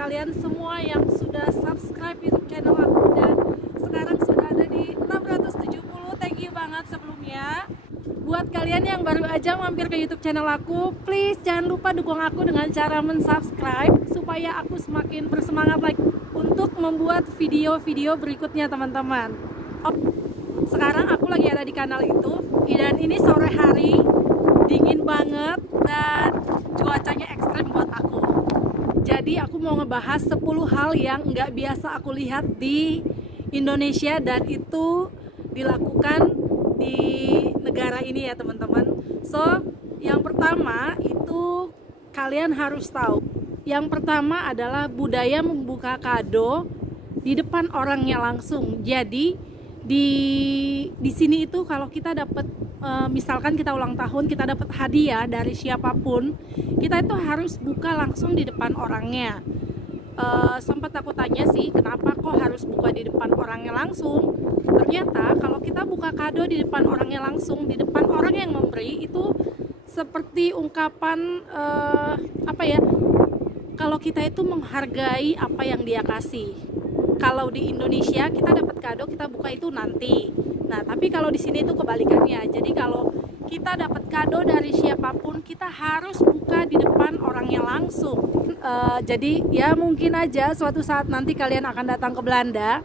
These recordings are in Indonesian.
kalian semua yang sudah subscribe YouTube channel aku dan sekarang sudah ada di 670. Thank you banget sebelumnya. Buat kalian yang baru aja mampir ke YouTube channel aku, please jangan lupa dukung aku dengan cara mensubscribe supaya aku semakin bersemangat lagi untuk membuat video-video berikutnya, teman-teman. Sekarang aku lagi ada di kanal itu dan ini sore hari, dingin banget dan cuacanya ekstrem buat aku. Jadi aku mau ngebahas 10 hal yang nggak biasa aku lihat di Indonesia dan itu dilakukan di negara ini ya, teman-teman. So, yang pertama itu kalian harus tahu. Yang pertama adalah budaya membuka kado di depan orangnya langsung. Jadi di sini itu kalau kita dapat misalkan kita ulang tahun, kita dapat hadiah dari siapapun, kita itu harus buka langsung di depan orangnya. Sempat aku tanya sih, kenapa kok harus buka di depan orangnya langsung? Ternyata kalau kita buka kado di depan orangnya langsung, di depan orang yang memberi, itu seperti ungkapan apa ya? Kalau kita itu menghargai apa yang dia kasih. Kalau di Indonesia kita dapat kado, kita buka itu nanti. Nah, tapi kalau di sini itu kebalikannya. Jadi kalau kita dapat kado dari siapapun, kita harus buka di depan orangnya langsung. Jadi ya mungkin aja suatu saat nanti kalian akan datang ke Belanda.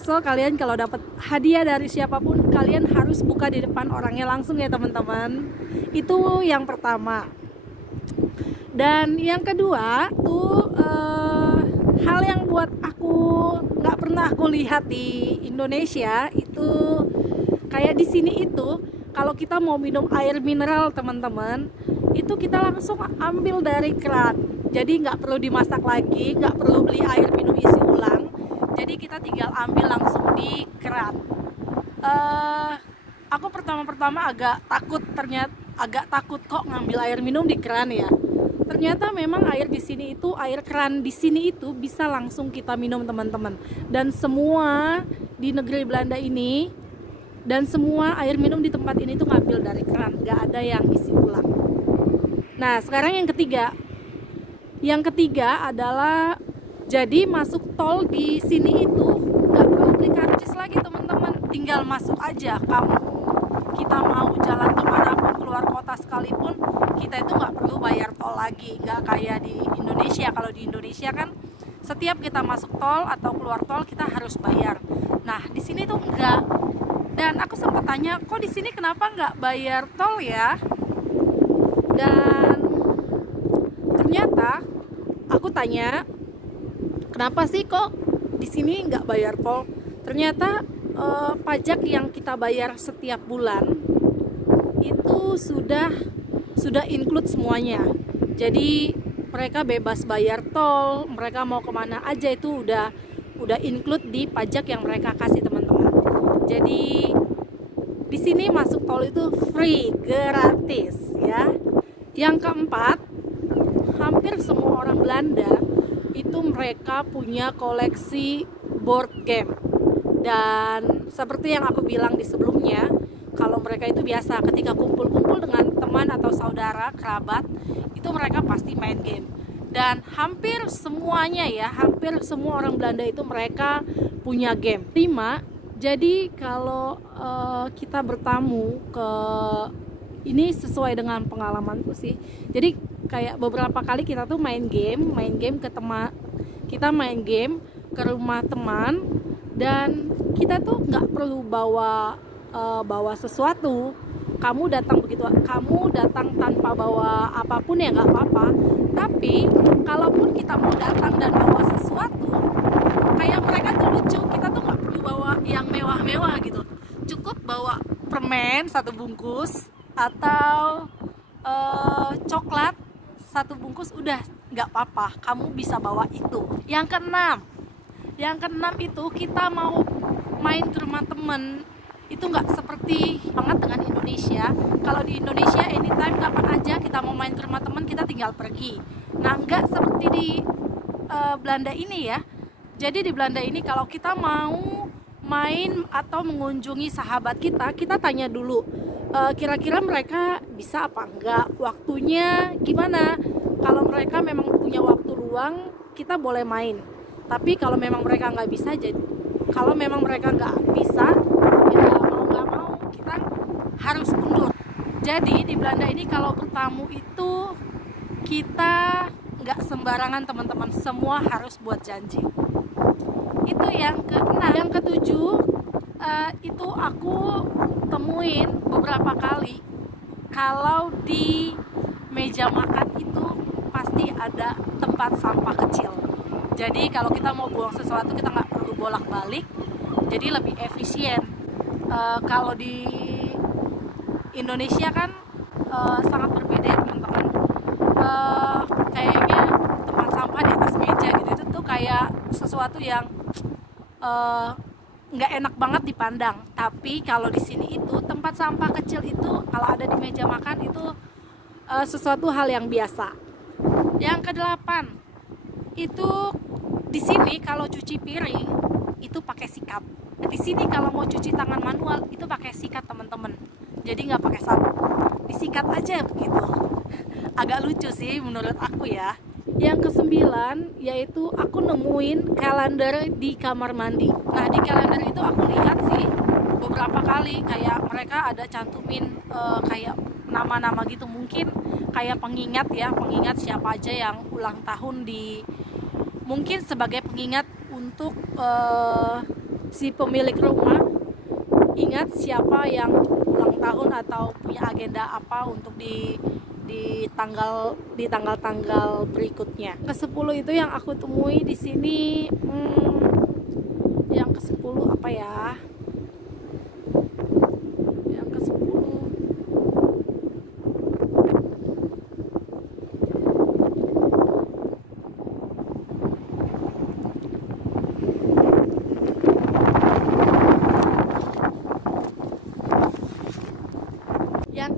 So kalian kalau dapat hadiah dari siapapun, kalian harus buka di depan orangnya langsung ya, teman-teman. Itu yang pertama. Dan yang kedua tuh hal yang buat aku nggak pernah aku lihat di Indonesia itu kayak di sini itu kalau kita mau minum air mineral, teman-teman, itu kita langsung ambil dari keran. Jadi nggak perlu dimasak lagi, nggak perlu beli air minum isi ulang. Jadi kita tinggal ambil langsung di keran. Aku pertama-pertama agak takut kok ngambil air minum di keran ya. Ternyata memang air di sini itu, air keran di sini itu bisa langsung kita minum, teman-teman. Dan semua di negeri Belanda ini dan semua air minum di tempat ini tuh ngambil dari keran, nggak ada yang isi ulang. Nah, sekarang yang ketiga. Yang ketiga adalah jadi masuk tol di sini itu nggak perlu beli karcis lagi, teman-teman. Tinggal masuk aja. Kita mau jalan kemanapun, keluar kota sekalipun, kita itu nggak perlu bayar tol lagi. Nggak kayak di Indonesia. Kalau di Indonesia kan setiap kita masuk tol atau keluar tol kita harus bayar. Nah, di sini tuh enggak. Dan aku sempat tanya, kok di sini kenapa nggak bayar tol ya? Dan ternyata aku tanya, kenapa sih kok di sini nggak bayar tol? Ternyata pajak yang kita bayar setiap bulan itu sudah include semuanya. Jadi mereka bebas bayar tol, mereka mau kemana aja itu udah include di pajak yang mereka kasih, teman-teman. Jadi di sini masuk tol itu free, gratis ya. Yang keempat, hampir semua orang Belanda itu mereka punya koleksi board game. Dan seperti yang aku bilang di sebelumnya, kalau mereka itu biasa ketika kumpul-kumpul dengan teman atau saudara, kerabat, itu mereka pasti main game. Dan hampir semuanya ya, hampir semua orang Belanda itu mereka punya game. 5, jadi kalau kita bertamu ke, ini sesuai dengan pengalamanku sih. Jadi kayak beberapa kali kita tuh main game ke teman, kita main game ke rumah teman dan kita tuh nggak perlu bawa sesuatu. Kamu datang tanpa bawa apapun ya nggak apa-apa. Tapi kalaupun kita mau datang dan bawa sesuatu, kayak mereka tuh lucu, kita tuh nggak perlu bawa yang mewah-mewah gitu. Cukup bawa permen 1 bungkus atau coklat 1 bungkus, udah nggak apa-apa, kamu bisa bawa itu. Yang keenam itu kita mau main ke rumah temen itu nggak seperti banget dengan Indonesia. Kalau di Indonesia anytime kapan aja kita mau main ke rumah temen kita tinggal pergi. Nah, nggak seperti di Belanda ini ya. Jadi di Belanda ini kalau kita mau main atau mengunjungi sahabat kita, kita tanya dulu kira-kira mereka bisa apa enggak, waktunya gimana. Kalau mereka memang punya waktu luang, kita boleh main. Tapi kalau memang mereka nggak bisa, jadi kalau memang mereka nggak bisa, ya mau nggak mau kita harus undur. Jadi di Belanda ini kalau bertamu itu kita nggak sembarangan teman-teman, semua harus buat janji. Itu yang keenam. Yang ketujuh, itu aku temuin beberapa kali, kalau di meja makan itu pasti ada tempat sampah kecil. Jadi kalau kita mau buang sesuatu, kita nggak perlu bolak-balik, jadi lebih efisien. Kalau di Indonesia kan sangat berbeda ya teman-teman. Kayaknya tempat sampah di atas meja gitu, itu tuh kayak sesuatu yang nggak enak banget dipandang. Tapi kalau di sini itu tempat sampah kecil itu kalau ada di meja makan itu sesuatu hal yang biasa. Yang kedelapan, itu di sini kalau cuci piring itu pakai sikat. Di sini kalau mau cuci tangan manual itu pakai sikat teman-teman. Jadi nggak pakai sapu, disikat aja begitu. Agak lucu sih menurut aku ya. Yang kesembilan, yaitu aku nemuin kalender di kamar mandi. Nah di kalender itu aku lihat sih beberapa kali kayak mereka ada cantumin kayak nama-nama gitu, mungkin kayak pengingat ya, pengingat siapa aja yang ulang tahun, di mungkin sebagai pengingat untuk si pemilik rumah ingat siapa yang ulang tahun atau punya agenda apa untuk di tanggal-tanggal berikutnya. Ke-10 itu yang aku temui di sini. Yang ke-10 apa ya? Yang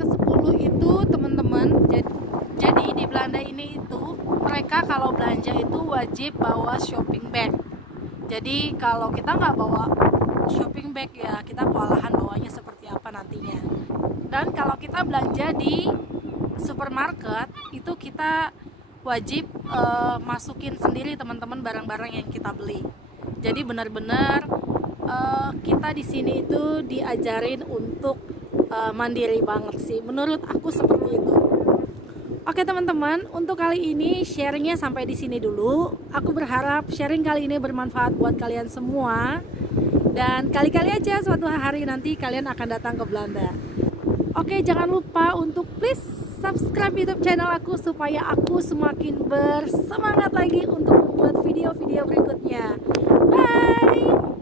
ke-10 itu teman-teman, jadi di Belanda ini itu mereka kalau belanja itu wajib bawa shopping bag. Jadi kalau kita nggak bawa shopping bag ya kita kewalahan bawanya seperti apa nantinya. Dan kalau kita belanja di supermarket itu kita wajib masukin sendiri teman-teman barang-barang yang kita beli. Jadi benar-benar kita di sini itu diajarin untuk mandiri banget sih, menurut aku seperti itu. Oke teman-teman, untuk kali ini sharingnya sampai di sini dulu. Aku berharap sharing kali ini bermanfaat buat kalian semua, dan kali-kali aja suatu hari nanti kalian akan datang ke Belanda. Oke, jangan lupa untuk please subscribe YouTube channel aku supaya aku semakin bersemangat lagi untuk membuat video-video berikutnya. Bye.